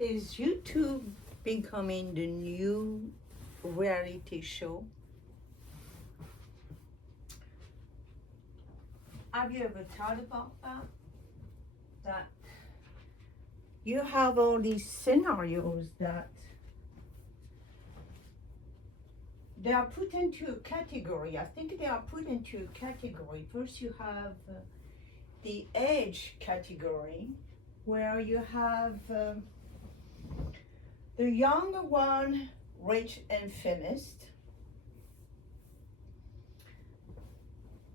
Is YouTube becoming the new reality show? Have you ever thought about that? That you have all these scenarios that they are put into a category. I think they are put into a category. First, you have the age category, where you have the younger one, rich and famous,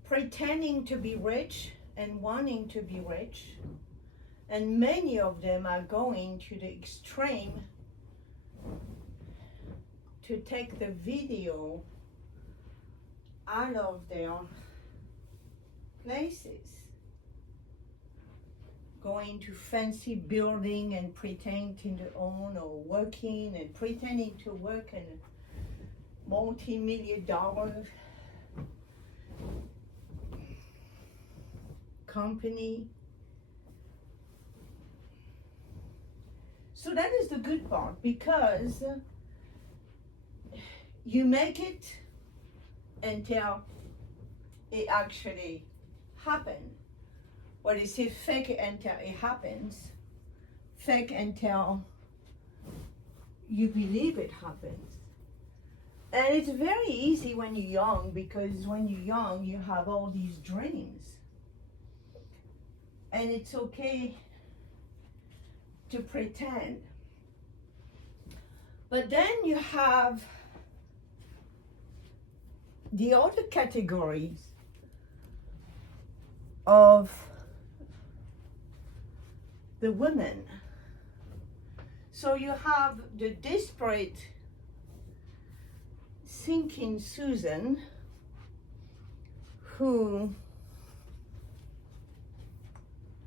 pretending to be rich and wanting to be rich, and many of them are going to the extreme to take the video out of their places, going to fancy building and pretending to own, or working and pretending to work in a multi-million-dollar company. So that is the good part, because you make it until it actually happens. What is it? Fake it until it happens. Fake until you believe it happens. And it's very easy when you're young, because when you're young, you have all these dreams. And it's okay to pretend. But then you have the other categories of the women. So you have the desperate, sinking Susan, who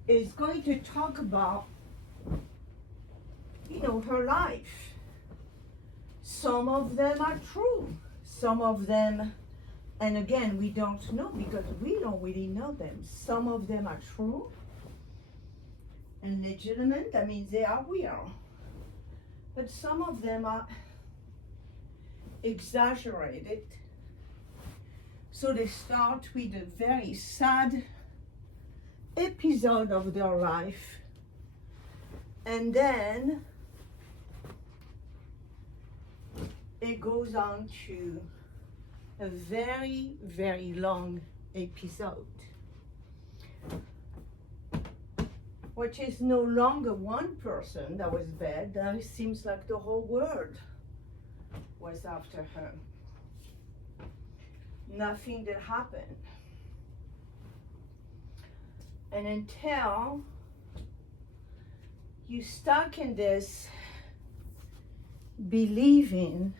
is going to talk about, her life. Some of them are true. Some of them, and again, we don't know because we don't really know them. Some of them are true and legitimate. That means they are real. But some of them are exaggerated. So they start with a very sad episode of their life, and then it goes on to a very, very long episode, which is no longer one person that was bad. Now it seems like the whole world was after her. Nothing that happened. And until you stuck in this believing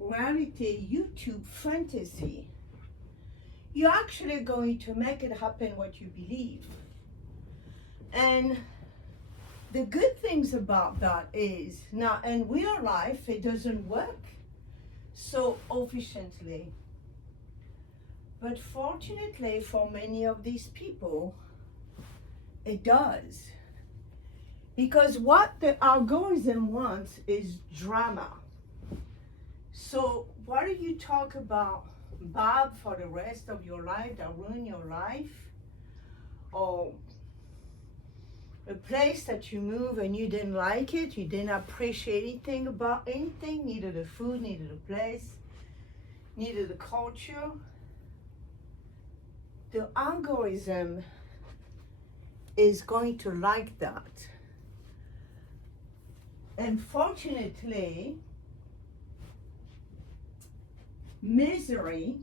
reality YouTube fantasy, you're actually going to make it happen what you believe. And the good things about that is, now in real life it doesn't work so efficiently. But fortunately for many of these people, it does. Because what the algorithm wants is drama. So what do you talk about Bob for the rest of your life that ruin your life? Or a place that you move and you didn't like it, you didn't appreciate anything about anything, neither the food, neither the place, neither the culture. The algorithm is going to like that. Unfortunately, misery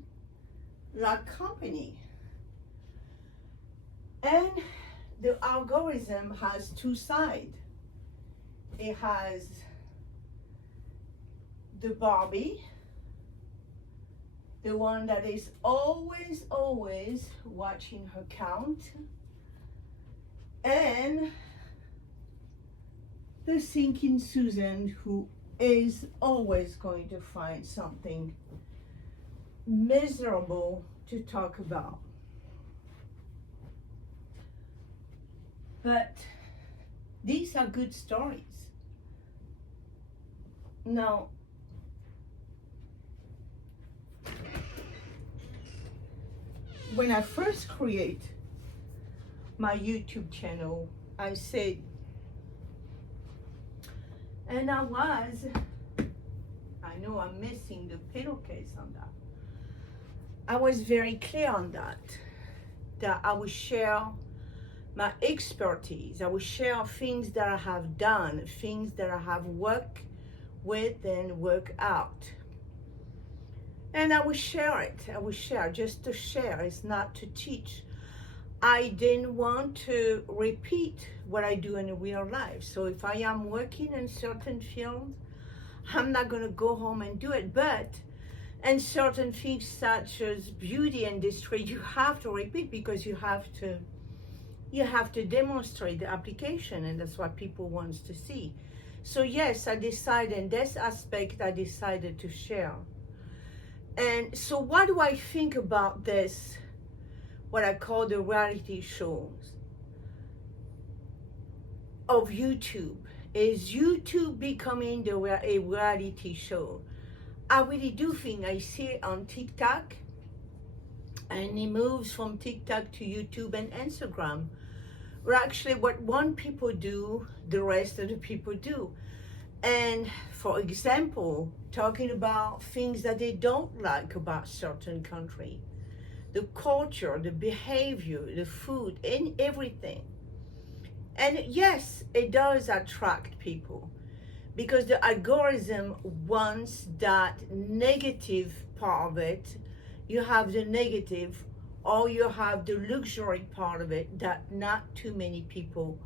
like company. And the algorithm has two sides. It has the Barbie, the one that is always watching her count, and the sinking Susan, who is always going to find something miserable to talk about. But These are good stories. Now, when I first create my YouTube channel, I said, and I know I'm missing the pillowcase on that. I was very clear on that I would share my expertise. I will share things that I have done, things that I have worked with and worked out. And I will share it. I will share just to share. It's not to teach. I didn't want to repeat what I do in real life. So if I am working in certain fields, I'm not going to go home and do it. But in certain things such as beauty industry, you have to repeat because you have to demonstrate the application, and that's what people want to see. So yes, I decided in this aspect, I decided to share. And so what do I think about this, what I call the reality shows of YouTube? Is YouTube becoming a reality show? I really do think I see it on TikTok, and it moves from TikTok to YouTube and Instagram. Or actually what one people do, the rest of the people do. And for example, talking about things that they don't like about certain country, the culture, the behavior, the food, and everything. And yes, it does attract people because the algorithm wants that negative part of it. You have the negative, or you have the luxury part of it that not too many people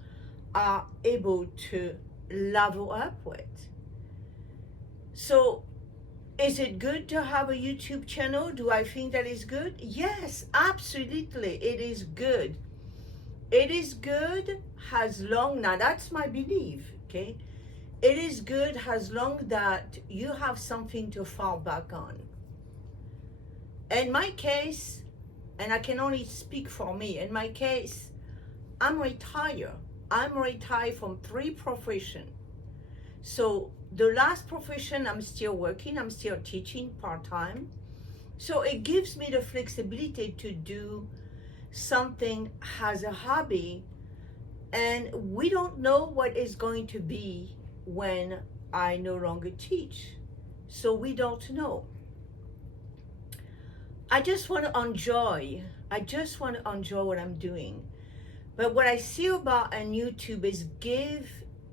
are able to level up with. So is it good to have a YouTube channel? Do I think that is good? Yes, absolutely, it is good. It is good as long, now that's my belief, okay? It is good as long that you have something to fall back on. In my case, and I can only speak for me, in my case, I'm retired. I'm retired from 3 professions. So the last profession, I'm still working, I'm still teaching part-time. So it gives me the flexibility to do something as a hobby, and we don't know what is going to be when I no longer teach. So we don't know. I just want to enjoy what I'm doing. But what I see about on YouTube is give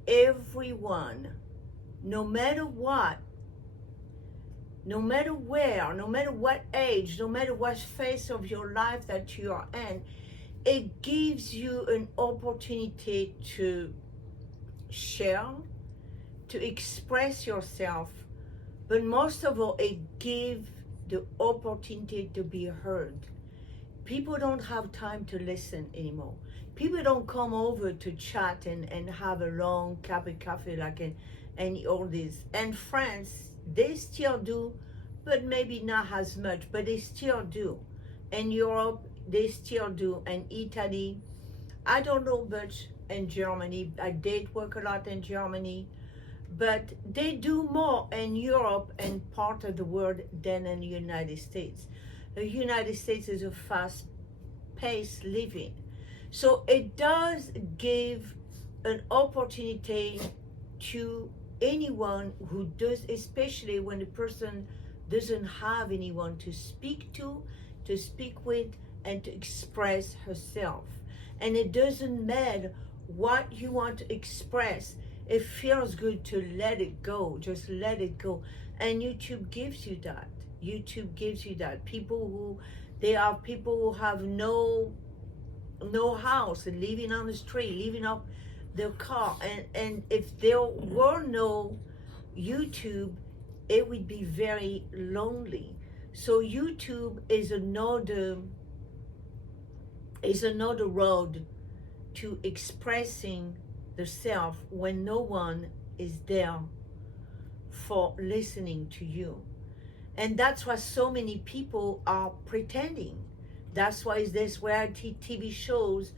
everyone, no matter what, no matter where, no matter what age, no matter what phase of your life that you are in, it gives you an opportunity to share, to express yourself, but most of all, it gives the opportunity to be heard. People don't have time to listen anymore. People don't come over to chat and have a long cup of coffee like in all this. And France, they still do, but maybe not as much, but they still do. In Europe, they still do. In Italy, I don't know much in Germany. I did work a lot in Germany, but they do more in Europe and part of the world than in the United States. The United States is a fast-paced living. So it does give an opportunity to anyone who does, especially when the person doesn't have anyone to speak with, and to express herself. And it doesn't matter what you want to express. It feels good to let it go, just let it go. And YouTube gives you that. YouTube gives you that. There are people who have no house and living on the street, living up their car. And if there were no YouTube, it would be very lonely. So YouTube is another road to expressing the self when no one is there for listening to you. And that's why so many people are pretending. That's why there's reality TV shows,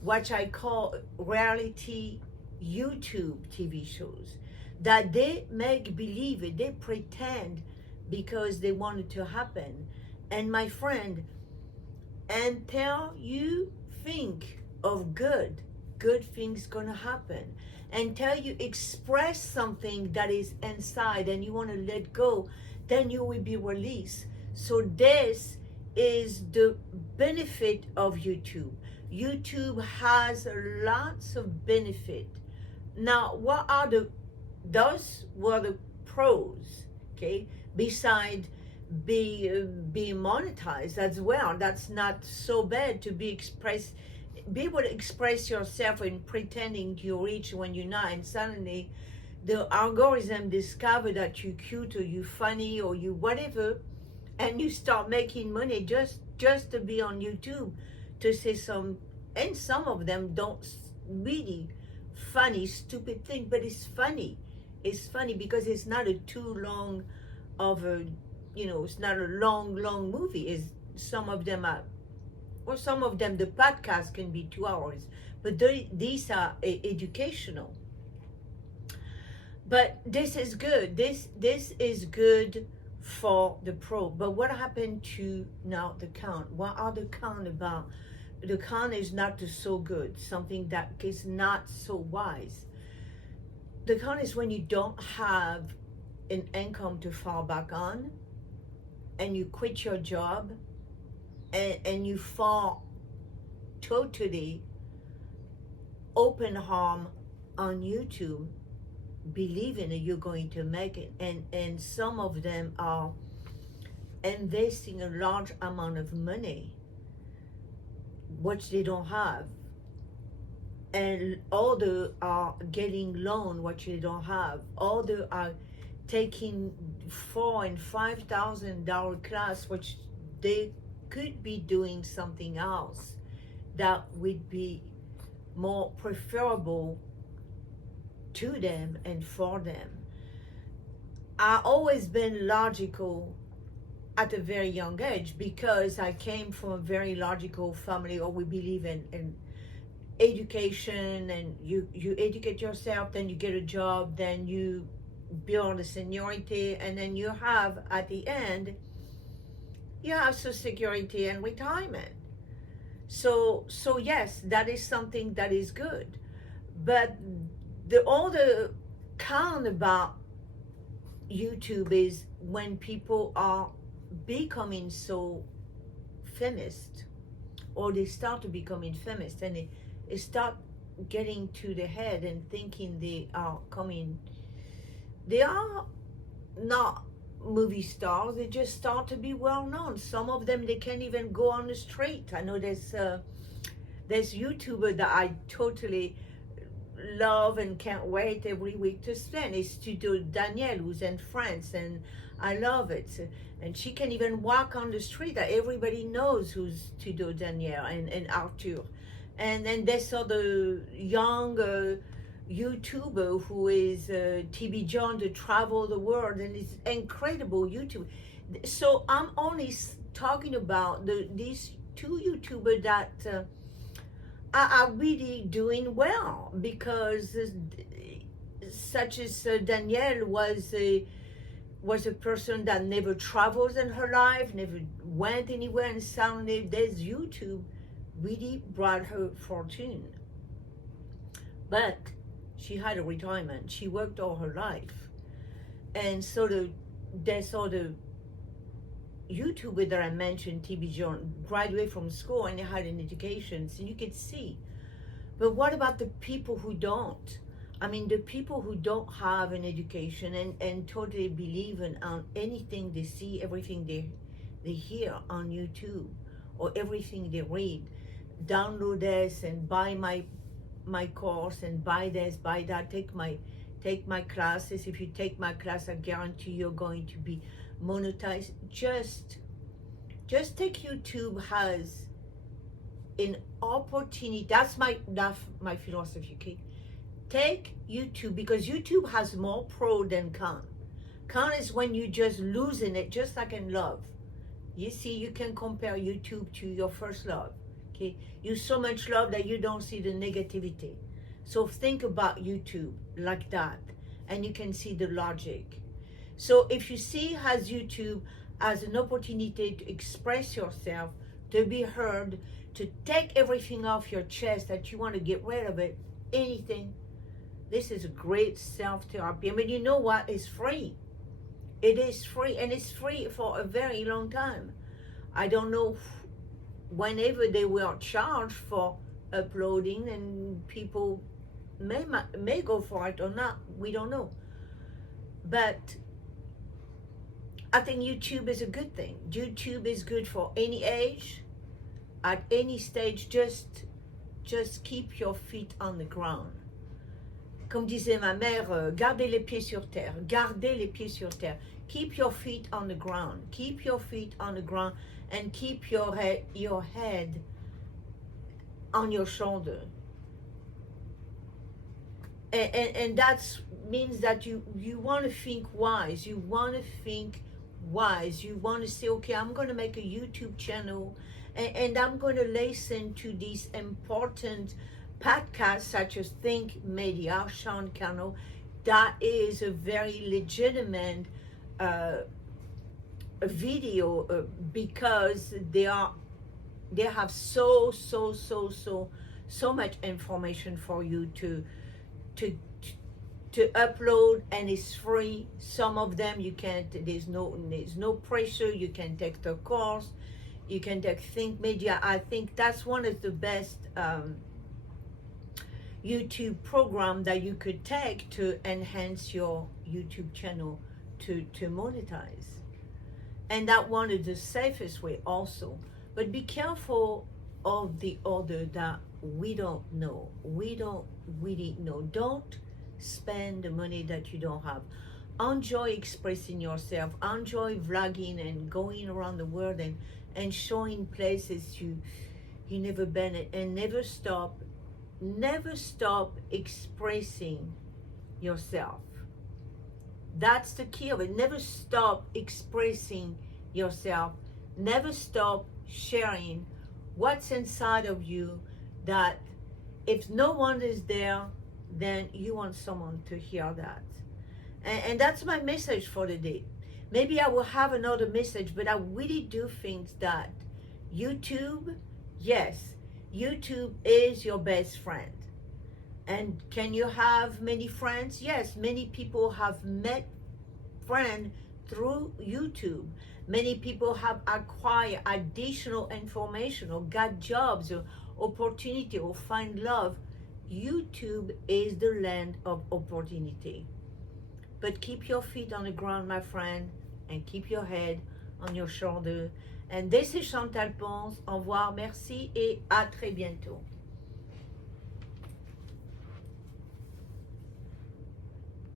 what I call reality YouTube TV shows that they make believe it, they pretend because they want it to happen. And my friend, until you think of good things gonna happen. Until you express something that is inside and you want to let go, then you will be released. So this is the benefit of YouTube. YouTube has lots of benefit. Now, those were the pros, okay? Besides being monetized as well. That's not so bad to be able to express yourself and pretending you're rich when you're not, and suddenly the algorithm discover that you're cute or you're funny or you whatever, and you start making money just to be on YouTube, to say some, and some of them don't really funny, stupid thing, but it's funny. It's funny because it's not a too long of a, it's not a long movie. Is some of them are, or some of them, the podcast can be 2 hours, but these are educational. But this is good. This is good for the pro. But what happened to now the con? What are the con about? The con is not so good, something that is not so wise. The con is when you don't have an income to fall back on, and you quit your job, and you fall totally open arm on YouTube, believing that you're going to make it. And some of them are investing a large amount of money, which they don't have. And others are getting loan, which they don't have. Others are taking $4,000 and $5,000 class, which they could be doing something else that would be more preferable to them and for them. I've always been logical at a very young age because I came from a very logical family, or we believe in education, and you educate yourself, then you get a job, then you build a seniority, and then you have, at the end, you have Social Security and retirement. So yes, that is something that is good. But the other con about YouTube is when people are becoming so famous, or they start to becoming famous, and they start getting to the head and thinking they are not movie stars. They just start to be well known. Some of them, they can't even go on the street. I know there's YouTuber that I totally love and can't wait every week to spend. It's Studio Danielle, who's in France, and I love it. And she can even walk on the street that everybody knows who's Studio Danielle and Arthur. And then there's the young YouTuber who is TB John, to travel the world, and it's incredible YouTube. So I'm only talking about these two YouTubers that are really doing well, because such as Danielle was a person that never travels in her life, never went anywhere, and suddenly there's YouTube really brought her fortune. But she had a retirement. She worked all her life. And so there's all the YouTuber that I mentioned, TB John, graduated from school and they had an education, so you could see. But what about the people who don't? I mean, the people who don't have an education and totally believe in anything they see, everything they hear on YouTube, or everything they read. Download this and buy my course, and buy this, buy that, take my classes. If you take my class, I guarantee you're going to be monetized. Just take YouTube as an opportunity. That's my philosophy, okay? Take YouTube, because YouTube has more pro than con. Con is when you just losing it, just like in love. You see, you can compare YouTube to your first love. Okay, you so much love that you don't see the negativity. So think about YouTube like that, and you can see the logic. So if you see as YouTube as an opportunity to express yourself, to be heard, to take everything off your chest that you want to get rid of it, anything, this is a great self-therapy. I mean, you know what? It's free. It is free, and it's free for a very long time. I don't know whenever they will charge for uploading, and people may go for it or not. We don't know. But I think YouTube is a good thing. YouTube is good for any age, at any stage. Just keep your feet on the ground. Comme disait ma mère, gardez les pieds sur terre. Gardez les pieds sur terre. Keep your feet on the ground. Keep your feet on the ground, and keep your head on your shoulder. And that means that you want to think wise. You want to think wise. You want to say, okay, I'm going to make a YouTube channel, and I'm going to listen to these important podcasts such as Think Media, Sean Cannell. That is a very legitimate video because they have so much information for you to upload, and it's free. Some of them you can't, there's no pressure. You can take the course, you can take Think Media. I think that's one of the best YouTube program that you could take to enhance your YouTube channel to monetize. And that one is the safest way also. But be careful of the other that we don't know. We don't really know. Don't spend the money that you don't have. Enjoy expressing yourself. Enjoy vlogging and going around the world and showing places you never been, and never stop expressing yourself. That's the key of it. Never stop expressing yourself. Never stop sharing what's inside of you, that if no one is there, then you want someone to hear that. And that's my message for the day. Maybe I will have another message, but I really do think that YouTube, yes, YouTube is your best friend. And can you have many friends? Yes, many people have met friends through YouTube. Many people have acquired additional information or got jobs or opportunity or find love. YouTube is the land of opportunity. But keep your feet on the ground, my friend, and keep your head on your shoulder. And this is Chantal Ponce. Au revoir, merci et à très bientôt.